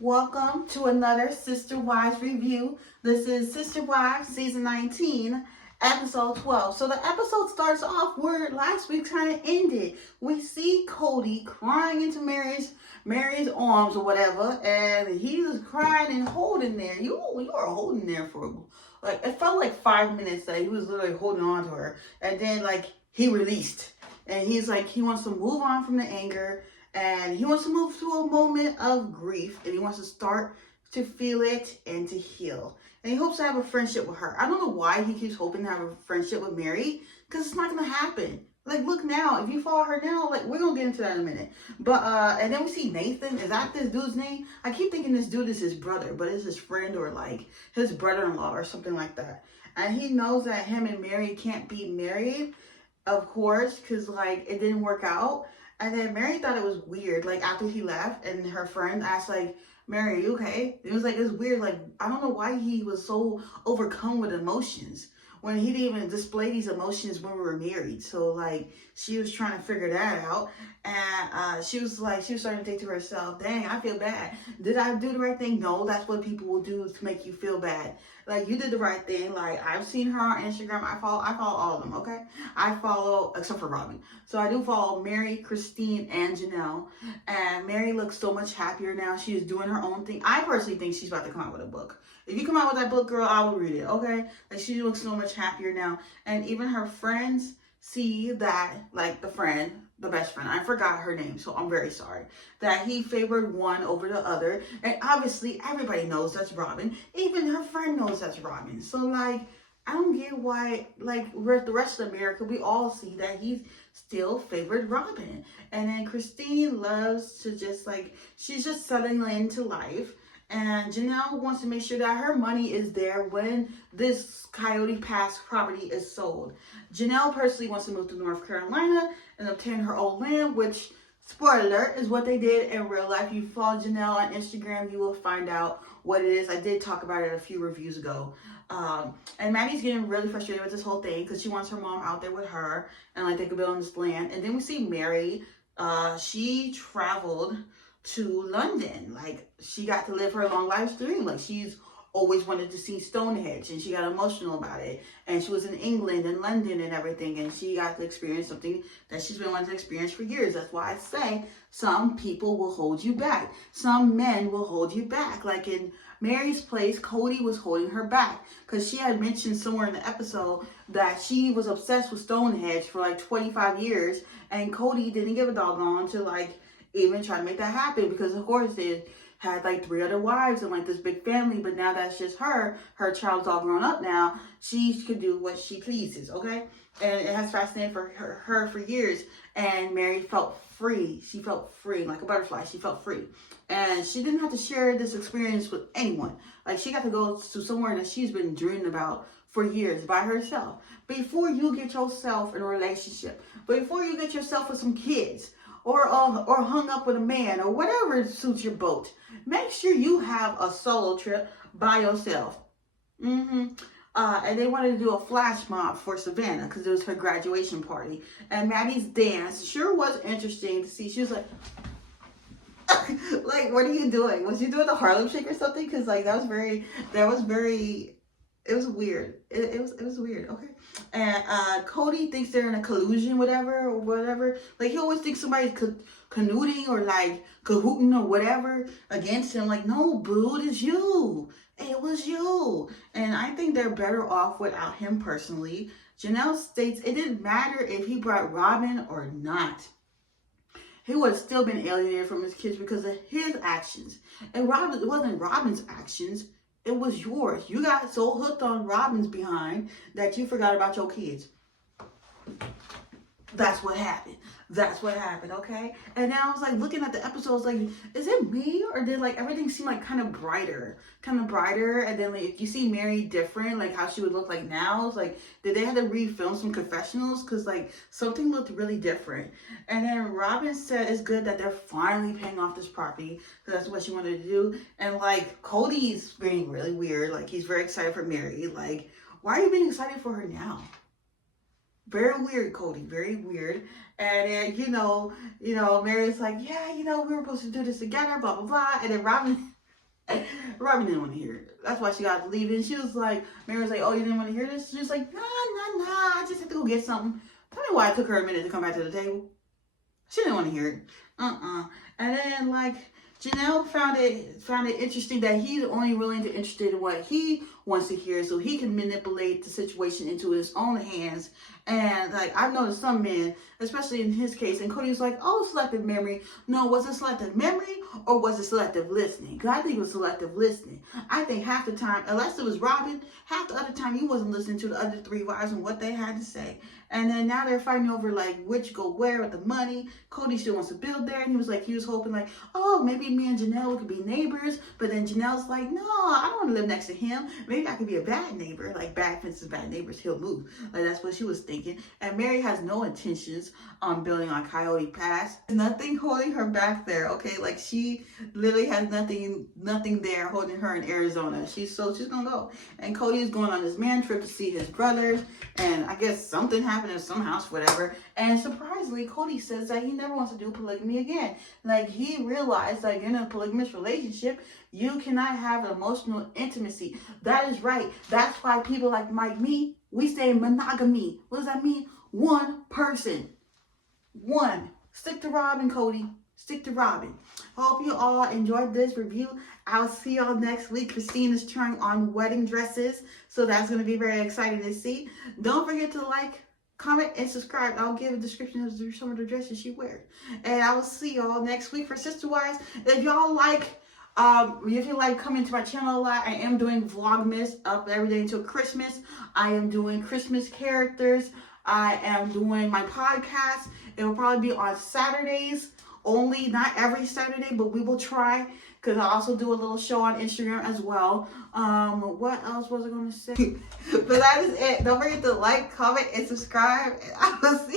Welcome to another Sister Wives review. This is Sister Wives season 19, episode 12. So the episode starts off where last week kind of ended. We see Kody crying into Mary's arms or whatever, and he was crying and holding there. You were holding there for like it felt like 5 minutes that he was literally holding on to her, and then like he released, and he's like he wants to move on from the anger. And he wants to move to a moment of grief, and he wants to start to feel it and to heal. And he hopes to have a friendship with her. I don't know why he keeps hoping to have a friendship with Mary, because it's not going to happen. Like, look now, if you follow her now, like, we're going to get into that in a minute. But, and then we see Nathan. Is that this dude's name? I keep thinking this dude is his brother, but it's his friend or, like, his brother-in-law or something like that. And he knows that him and Mary can't be married, of course, because, like, it didn't work out. And then Mary thought it was weird, like, after he left, and her friend asked, like, Mary, are you okay? It was, like, it was weird, like, I don't know why he was so overcome with emotions when he didn't even display these emotions when we were married. So, like, she was trying to figure that out, and she was starting to think to herself, dang, I feel bad. Did I do the right thing? No, that's what people will do to make you feel bad. Like, you did the right thing. Like, I've seen her on Instagram. I follow all of them, okay? I follow, except for Robin. So I do follow Mary, Christine, and Janelle. And Mary looks so much happier now. She is doing her own thing. I personally think she's about to come out with a book. If you come out with that book, girl, I will read it, okay? Like, she looks so much happier now. And even her friends see that, like, the best friend, I forgot her name, so I'm very sorry, that he favored one over the other. And obviously, everybody knows that's Robin. Even her friend knows that's Robin. So, like, I don't get why, like, the rest of America, we all see that he's still favored Robin. And then Christine loves to just, like, she's just settling into life. And Janelle wants to make sure that her money is there when this Coyote Pass property is sold. Janelle personally wants to move to North Carolina and obtain her own land, which, spoiler alert, is what they did in real life. You follow Janelle on Instagram, you will find out what it is. I did talk about it a few reviews ago. And Maddie's getting really frustrated with this whole thing because she wants her mom out there with her and like they could build on this land. And then we see Mary. She traveled to London. Like, she got to live her long life's dream. Like, she's always wanted to see Stonehenge, and she got emotional about it. And she was in England and London and everything, and she got to experience something that she's been wanting to experience for years. That's why I say some people will hold you back. Some men will hold you back. Like in Mary's place, Kody was holding her back because she had mentioned somewhere in the episode that she was obsessed with Stonehenge for like 25 years, and Kody didn't give a doggone to like even try to make that happen, because of course they had like 3 other wives and like this big family, but now that's just her child's all grown up now, she could do what she pleases, okay? And it has fascinated for her for years. And Mary felt free. She felt free, like a butterfly. She felt free, and she didn't have to share this experience with anyone. Like, she got to go to somewhere that she's been dreaming about for years by herself. Before you get yourself in a relationship, before you get yourself with some kids, or hung up with a man, or whatever suits your boat, make sure you have a solo trip by yourself. And they wanted to do a flash mob for Savannah because it was her graduation party. And Maddie's dance sure was interesting to see. She was like, like, what are you doing? Was you doing the Harlem Shake or something? Because like that was very, it was weird. It was weird. Okay. And Kody thinks they're in a collusion, whatever. Like, he always thinks somebody's canooding or like cahooting or whatever against him. Like, no, boo, it's you. It was you. And I think they're better off without him personally. Janelle states it didn't matter if he brought Robin or not. He would have still been alienated from his kids because of his actions. And it wasn't Robin's actions. It was yours. You got so hooked on Robin's behind that you forgot about your kids. That's what happened. That's what happened, okay? And now I was like looking at the episodes, like, is it me, or did like everything seem like kind of brighter? And then like if you see Mary different, like how she would look like now, it's like, did they have to refilm some confessionals? Because like something looked really different. And then Robin said it's good that they're finally paying off this property because that's what she wanted to do. And like Kody's being really weird. Like, he's very excited for Mary. Like, why are you being excited for her now? Very weird, Kody. Very weird. And then, you know, Mary's like, yeah, we were supposed to do this together, blah, blah, blah. And then Robin Robin didn't want to hear it. That's why she got to leave. And she was like, Mary was like, oh, you didn't want to hear this? She was like, nah. I just had to go get something. Tell me why it took her a minute to come back to the table. She didn't want to hear it. And then, like, Janelle found it interesting that he's only really interested in what he wants to hear, so he can manipulate the situation into his own hands. And like, I've noticed some men, especially in his case, and Kody's like, oh, selective memory. No, was it selective memory or was it selective listening? Because I think it was selective listening. I think half the time, unless it was Robin, half the other time he wasn't listening to the other three wives and what they had to say. And then now they're fighting over like which go where with the money. Kody still wants to build there, and he was hoping like, oh, maybe me and Janelle could be neighbors. But then Janelle's like, no, I don't want to live next to him. Maybe I could be a bad neighbor, like bad fences, bad neighbors. He'll move. Like that's what she was thinking. And Mary has no intentions on building on Coyote Pass. Nothing holding her back there. Okay, like she literally has nothing there holding her in Arizona. She's gonna go. And Kody is going on this man trip to see his brothers. And I guess something happened in some house, whatever. And surprisingly, Kody says that he never wants to do polygamy again. Like he realized that in a polygamous relationship, you cannot have emotional intimacy. That is right. That's why people like me, we say monogamy. What does that mean? One person. One. Stick to Robin, Kody. Stick to Robin. Hope you all enjoyed this review. I'll see y'all next week. Christine is trying on wedding dresses, so that's going to be very exciting to see. Don't forget to like, comment, and subscribe. I'll give a description of some of the dresses she wears. And I will see y'all next week for Sister Wives. If y'all like, if you like coming to my channel a lot, I am doing Vlogmas up every day until Christmas. I am doing Christmas characters. I am doing my podcast. It will probably be on Saturdays only, not every Saturday, but we will try, because I also do a little show on Instagram as well. What else was I going to say? But that is it. Don't forget to like, comment, and subscribe. I will see